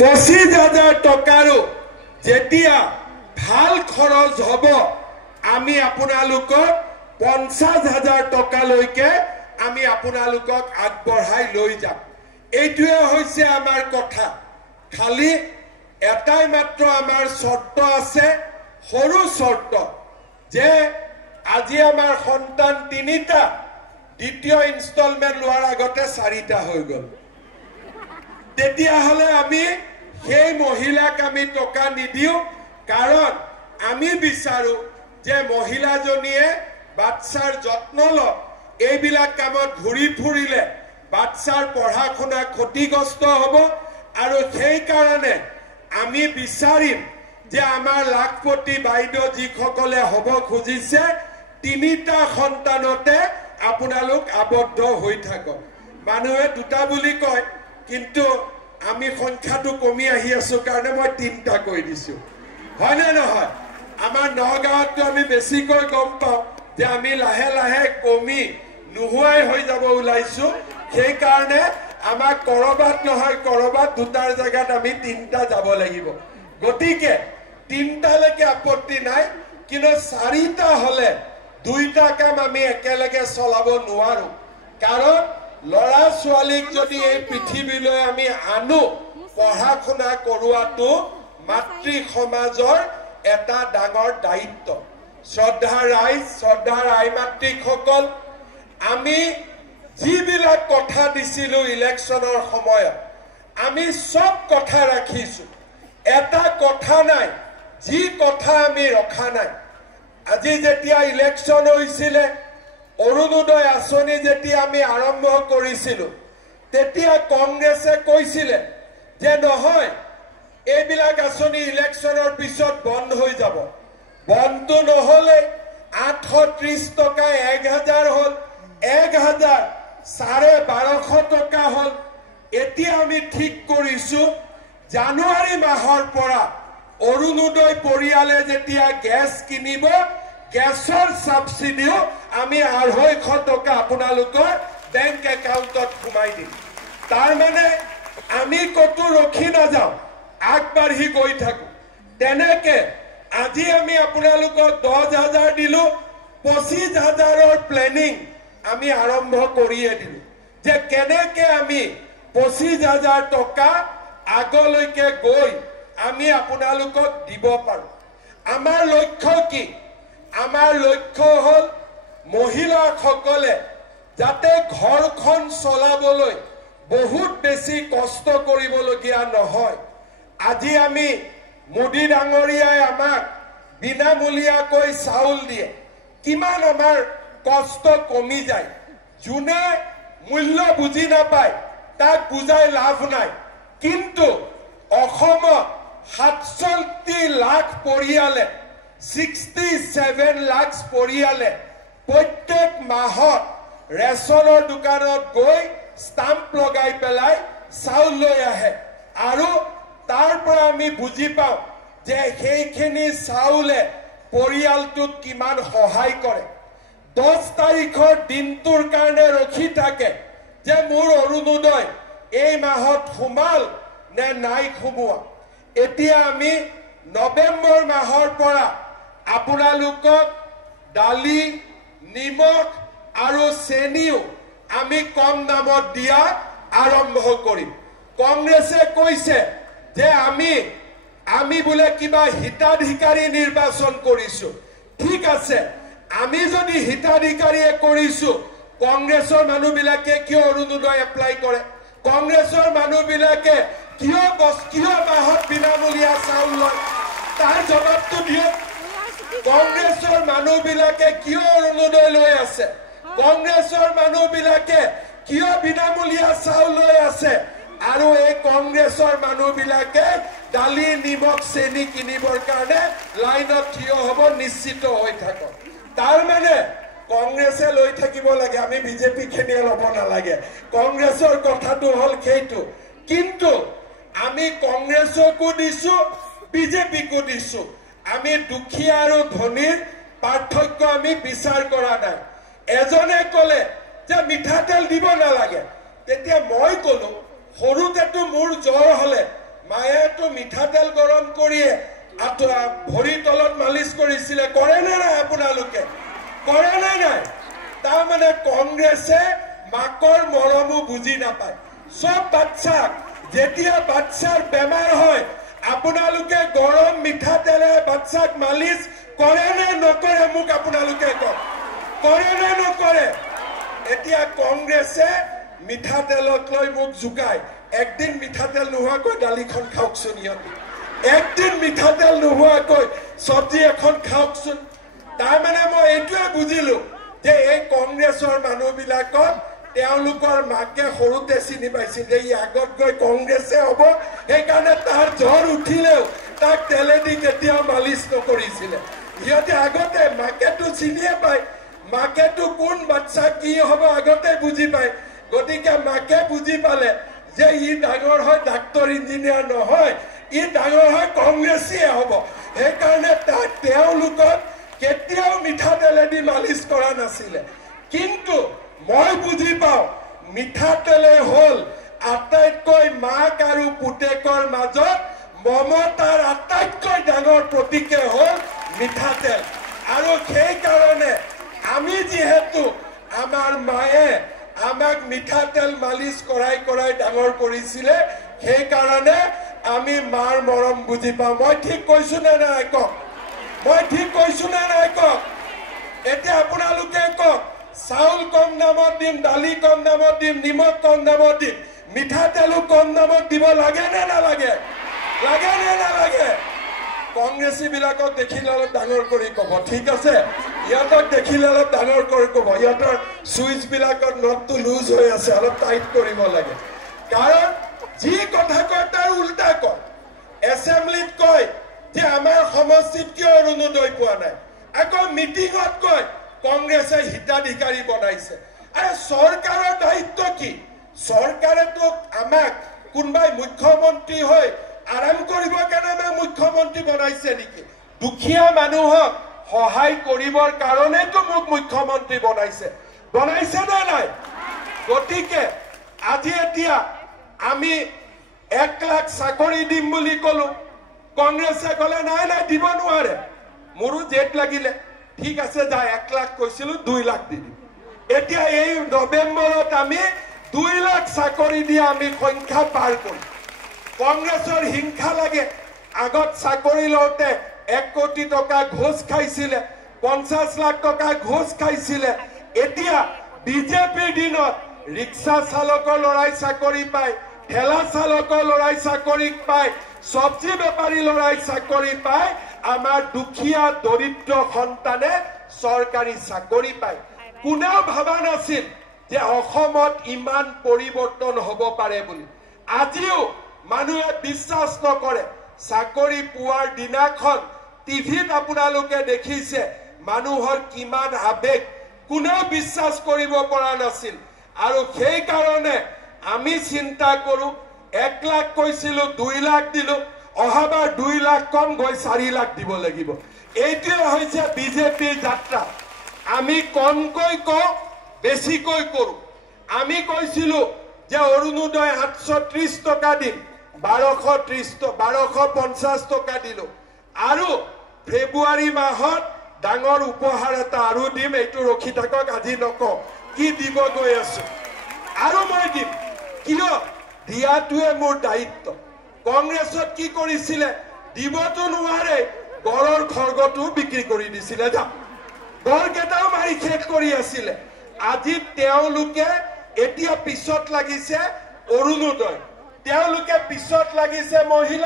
25,000 টকাৰো যেতিয়া ভাল খৰচ হ'ব আমি আপোনালোকক 50,000 টকালৈকে আমি আপোনালোকক আগবঢ়াই লৈ যাম এইটোৱে হৈছে আমাৰ কথা খালি এটাই মাত্ৰ আমাৰ শৰ্ত আছে সৰু শৰ্ত যে আজি আমাৰ সন্তান 3টা দ্বিতীয় ইনষ্টলমেন্ট লোৱাৰ আগতে 4টা হৈ গ'ল তেতিয়া হলে আমি সেই মহিলাক আমি টকা নিদিও কাৰণ আমি বিচাৰো যে মহিলাজনীয়ে বাচ্চাৰ যত্ন লওক এইবিলাক কামত ঘূৰি ফুৰিলে বাচ্চাৰ পঢ়া-শুনা ক্ষতিগ্ৰস্ত হ'ব আৰু সেই কাৰণে আমি বিচাৰিম যে আমাৰ লাখপতি বাইদেউ যিসকলে হ'ব খুজিছে 3টা সন্তানতে আপোনালোক আবদ্ধ হৈ থাকক মানুহে 2টা বুলি কয় কিন্তু আমি সংখ্যাটো কমি আহি আছো কাৰণে মই 3টা কৈ দিছো হয় না নহয় আমাৰ নগাঁৱত আমি বেছিকৈ গম পাওঁ যে আমি লাহে লাহে কমি নোহোৱাই হৈ যাব ওলাইছো সেই কাৰণে আমাক কৰবাত নহয় কৰবাত 2টাৰ জায়গাত আমি 3টা যাব লাগিব গতিকে 3টালৈকে আপত্তি নাই কিন্তু 4টা হলে 2টা কাম আমি একেলগে চলাব নোৱাৰো কাৰণ লৰা ছোৱালীক যদি এই পৃথিৱীলৈ আমি আনো পঢ়া-শুনা কৰোৱাটো মাতৃ সমাজৰ এটা ডাঙৰ দায়িত্ব শ্ৰদ্ধাৰ আই মাতৃসকল আমি যিবিলাক কথা দিছিলো ইলেকশ্যনৰ সময়ত আমি সব কথা ৰাখিছো এটা কথা নাই যি কথা আমি ৰখা নাই আজি যেতিয়া ইলেকশ্যন হৈছিলে অৰুণোদয় আঁচনি যেতিয়া আমি আৰম্ভ কৰিছিলো তেতিয়া কংগ্ৰেছে কৈছিলে যে নহয় এইবিলাক আঁচনি ইলেকশ্যনৰ পিছত বন্ধ হৈ যাব বন্ধ নহলে 830 টকা 1000 হল 1000 1250 টকা হল এতিয়া আমি ঠিক কৰিছো জানুৱাৰী মাহৰ পৰা অৰুণোদয় পৰিয়ালে যেতিয়া গ্যাস কিনিব গ্যাসৰ সাবসিডিও আমি 250 টকা আপোনালোকৰ বেংক একাউণ্টত ঘুমাই দিম তাৰ মানে আমি কতো ৰখি না যাও আগবাঢ়ি গৈ থাকো তেনেকে আজি আমি আপোনালোকক 10,000 দিলো 25,000ৰ প্ল্যানিং আমি আৰম্ভ কৰিয়ে দিলো যে কেনেকে আমি 25,000 টকা আগলৈকে গৈ আমি আপোনালোকক দিব পাৰো আমাৰ লক্ষ্য কি আমাৰ লক্ষ্য হল মহিলাসকলে যাতে ঘৰখন চলাবলৈ বহুত বেছি কষ্ট কৰিবলগীয়া নহয় আজি আমি মোদী ডাঙৰীয়াই আমাক বিনামূলীয়াকৈ চাউল দিয়ে কিমান আমাৰ কষ্ট কমি যায় যোনে মূল্য বুজি নাপায় তাক বুজাই লাভ নাই কিন্তু অসমত 67 লাখ পৰিয়ালে 67 লাখ পৰিয়ালে প্ৰত্যেক মাহত ৰেশনৰ দোকানত গৈ ষ্টাম্প লগাই পেলাই চাউল লৈ আহে আৰু তাৰ পৰা আমি বুজি পাওঁ যে সেইখিনি চাউলে পৰিয়ালটোক কিমান সহায় কৰে 10 তাৰিখৰ দিনটোৰ কাৰণে ৰখি থাকে যে মোৰ অৰুণোদয় এই মাহত সোমাল নে নাই সোমোৱা এতিয়া আমি নৱেম্বৰ মাহৰ পৰা আপোনালোকক দালি নিমখ আৰু চেনিও আমি কম দামত দিয়া আৰম্ভ কৰিম কংগ্ৰেছে কৈছে যে আমি বলে কিবা হিতাধিকাৰী নিৰ্বাচন কৰিছো ঠিক আছে আমি যদি হিতাধিকাৰীয়ে কৰিছো কংগ্ৰেছৰ মানুহবিলাকে কিয় অৰুণোদয় এপ্লাই কৰে কংগ্ৰেছৰ মানুহবিলাকে কিয় মাহত বিনামূলীয়া চাউল লয় তাৰ জবাবটো দিয়ক কংগ্ৰেছৰ মানুহবিলাকে কিয় অৰুণোদয় লৈ আছে কংগ্ৰেছৰ মানুহবিলাকে কিয় বিনামূলীয়া চাউল লৈ আছে আৰু এই কংগ্ৰেছৰ মানুহবিলাকে দালি নিমখ চেনি কিনিবৰ কাৰণে লাইনত থিয় হ'ব নিশ্চিত হৈ থাকক তাৰ মানে কংগ্ৰেছে লৈ থাকিব লাগে আমি বিজেপি খেনিয়ে ল'ব নালাগে কংগ্ৰেছৰ কথাটো হল সেইটো কিন্তু আমি কংগ্ৰেছকো দিছো বিজেপিকো দিছো আমি দুখীয়া আৰু ধনীৰ পাৰ্থক্য আমি বিচাৰ কৰা নাই এজনে কলে যে মিঠাতেল দিব নালাগে তেতিয়া মই কলো সৰুতেতো মোৰ জ্বৰ হলে মায়েতো মিঠাতেল গৰম কৰিয়ে ভৰি তলত মালিচ কৰিছিলে কৰে নে নাই আপোনালোকে কৰে নে নাই তাৰমানে কংগ্ৰেছে মাকৰ মৰমো বুজি নাপায় সব বাচ্চাক যেতিয়া বাচ্চাৰ বেমাৰ হয় আপোনালোকে গৰম মিঠাতেলে বাচ্চাক মালিচ কৰে নে নকৰে মোক আপোনালোকে কওক কৰে নে নকৰে এতিয়া কংগ্ৰেছে মিঠাতেলক লৈ মোক জুকায় একদিন মিঠাতেল নোহোৱাকৈ দালিখন খাওকচোন ইহঁতে একদিন মিঠাতেল নোহোৱাকৈ চব্জি এখন খাওকচোন তাৰমানে মই এইটোৱে বুজিলো যে এই কংগ্ৰেছৰ মানুহবিলাকক তেওঁলোকৰ মাকে সৰুতে চিনি পাইছিল যে ই আগত গৈ কংগ্ৰেছে হ'ব সেইকাৰণে তাৰ জ্বৰ উঠিলেও তাক তেলেদি কেতিয়াও মালিচ নকৰিছিলে ইহঁতে আগতে মাকেতো চিনিয়ে পায় মাকেতো কোন বাচ্চা কি হ'ব আগতে বুজি পায় গতিকে মাকে বুজি পালে যে ই ডাঙৰ হয় ডাক্তৰ ইঞ্জিনিয়াৰ নহয় ই ডাঙৰ হয় কংগ্ৰেছীয়ে হ'ব সেইকাৰণে তেওঁলোকক কেতিয়াও মিঠাতেলেদি মালিচ কৰা নাছিলে কিন্তু মই বুজি পাওঁ মিঠাতেলে হ'ল আটাইতকৈ মাক আৰু পুতেকৰ মাজত মমতাৰ আটাইতকৈ ডাঙৰ প্ৰতীকে হ'ল মিঠাতেল আৰু সেইকাৰণে আমি যিহেতু আমাৰ মায়ে আমাক মিঠাতেল মালিচ কৰাই কৰাই ডাঙৰ কৰিছিলে সেইকাৰণে আমি মাৰ মৰম বুজি পাওঁ মই ঠিক কৈছো নে নাই কওক মই ঠিক কৈছো নে নাই কওক এতিয়া আপোনালোকে কওক চাউল কম দামত দিম দালি কম দামত দিম নিমখ কম দামত দিম মিঠাতেলো কম দামত দিব লাগে নে নালাগে লাগে নে নালাগে কংগ্ৰেছী বিলাকক দেখিলে অলপ ডাঙৰ কৰি ক'ব ঠিক আছে ইহঁতক দেখিলে অলপ ডাঙৰ কৰি ক'ব ইহঁতৰ সুইচ বিলাকৰ নটটো লুজ হৈ আছে অলপ টাইট কৰিব লাগে কাৰণ যি কথা কয় তাৰ উল্টা কয় এছেম্বলিত কয় যে আমাৰ সমষ্টিত কিয় অৰুণোদয় পোৱা নাই আকৌ মিটিঙত কয় কংগ্ৰেছে হিতাধিকাৰী বনাইছে আৰে চৰকাৰৰ দায়িত্ব কি চৰকাৰেতো আমাক কোনবাই মুখ্যমন্ত্ৰী হৈ আৰাম কৰিবৰ কাৰণে আমাক মুখ্যমন্ত্ৰী বনাইছে নেকি দুখীয়া মানুহক সহায় কৰিবৰ কাৰণেতো মোক মুখ্যমন্ত্ৰী বনাইছে নে নাই গতিকে আজি এতিয়া আমি 1 লাখ চাকৰি দিম বুলি কলো কংগ্ৰেছে ক'লে নাই নাই দিব নোৱাৰে মোৰো জেট লাগিলে ঠিক আছে যা 1 লাখ কৈছিলো 2 লাখ দি দিম এতিয়া এই নৱেম্বৰত আমি 2 লাখ চাকৰি দি আমি সংখ্যা পাৰ কৰিম কংগ্ৰেছৰ হিংসা লাগে আগত চাকৰি লওঁতে 1 কোটি টকা ঘোষ খাইছিলে 50 লাখ টকা ঘোষ খাইছিলে এতিয়া বিজেপিৰ দিনত ৰিক্সা চালকৰ লৰাই চাকৰি পায় ঠেলা চালকৰ লৰাই চাকৰি পায় সবজি বেপাৰী লৰাই চাকৰি পায় আমাৰ দুখীয়া দৰিদ্ৰ সন্তানে চৰকাৰী চাকৰি পায় কোনেও ভাবা নাছিল যে অসমত ইমান পৰিৱৰ্তন হ'ব পাৰে বুলি আজিও মানুহে বিশ্বাস নকৰে চাকৰি পোৱাৰ দিনাখন টিভিত আপোনালোকে দেখিছে মানুহৰ কিমান আবেগ কোনেও বিশ্বাস কৰিব পৰা নাছিল আৰু সেই কাৰণে আমি চিন্তা কৰো 1 লাখ কৈছিলো 2 লাখ দিলো অহাবাৰ 2 লাখ কম গৈ 4 লাখ দিব লাগিব এইটোৱে হৈছে বিজেপিৰ যাত্ৰা আমি কমকৈ কওঁ বেছিকৈ কৰো আমি কৈছিলো যে অৰুণোদয় 730 টকা দিম 1250 টকা দিলো আৰু ফেব্ৰুৱাৰী মাহত ডাঙৰ উপহাৰ এটা আৰু দিম এইটো ৰখি থাকক আজি নকওঁ কি দিব গৈ আছো আৰু মই দিম কিয় দিয়াটোৱে মোৰ দায়িত্ব কংগ্ৰেছত কি কৰিছিলে দিবতো নোৱাৰে গড়ৰ খৰ্গটো বিক্ৰী কৰি দিছিলে যা গড়কেইটাও মাৰি শেষ কৰি আছিলে আজি তেওঁলোকে এতিয়া পিছত লাগিছে অৰুণোদয় তেওঁলোকে পিছত লাগিছে মহিলা